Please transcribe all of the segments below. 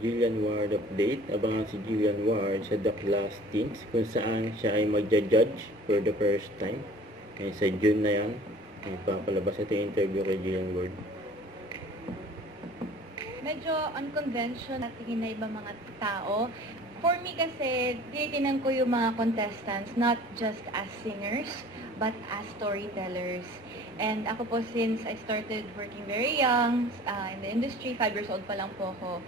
Jillian Ward update. Abangan si Jillian Ward sa The Class Things kung saan siya ay magja-judge for the first time. Sa June na yan, ipapalabas ito yung interview kay Jillian Ward. Medyo unconventional at tingin na ibang mga tao. For me kasi, tinitingnan ko yung mga contestants not just as singers, but as storytellers. And ako po, since I started working very young in the industry, 5 years old pa lang po ako,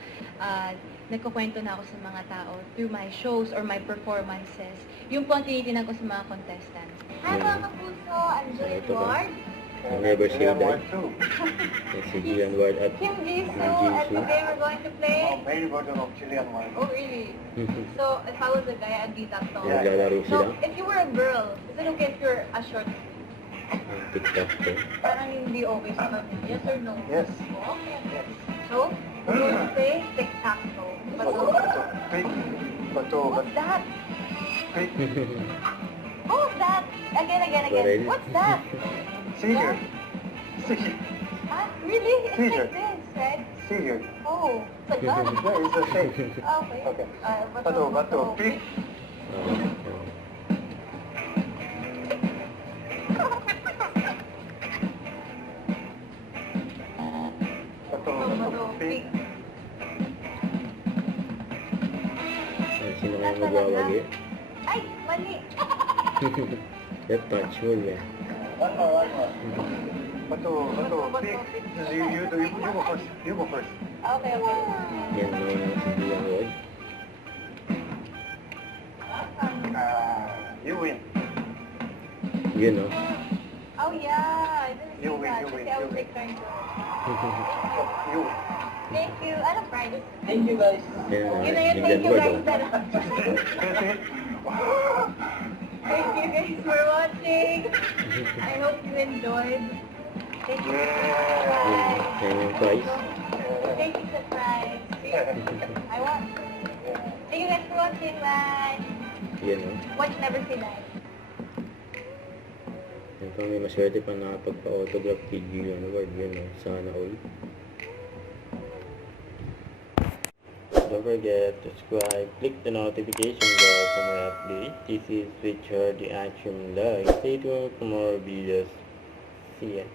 nagkukwento na ako sa mga tao through my shows or my performances. Yung po ang tinitingnan ko sa mga contestants. Hi mga kapuso, I'm Jillian Ward. I never say that. Si Jillian Ward at Kim Jisoo, and today we're going to play... Main version of Jillian Ward. Oh, really? So, if I was a guy, I'd be that tall. Naglalaro So, sila. if you were a girl, is it okay if you're a short? TikTok ko. Parang hindi okay sa kanya. Yes or no? Yes. Oh, okay. So, we're going to play tic-tac-toe. Pick. What's that? Pick. What's that? Again. What's that? Scissor. Scissor. Ah, really? It's Scissor. like this, right? Scissor. Oh, it's a gun. Yeah, it's the same. Okay. Okay. Bato. Pick. Bato. Pick. Sino kaya magwawagi? Ay, mali. That touch mo yan. One more. Bato. Pick. You go first. You go first. Okay. Yan mga si Jillian Ward. You win. Yun, no? Oh yeah, I didn't see You win, that. you win, Kasi I you was win. like trying to... You win. Thank you. Ano prize? Thank you guys. Yan, Yun na yun. Jillian Thank you Ward, guys. oh. Thank you guys for watching. I hope you enjoyed. Thank you. Yan yung prize. Thank you for prize. I won. Thank you guys for watching. Bye. Yan, no? Watch Never Say Die. Yan pang may maswerte pa nakapagpa-autograph kay Jillian Ward. Yan, no? Sana all. Don't forget to subscribe, click the notification bell for more updates. This is Richard the Action Live. Stay tuned for more videos. See ya.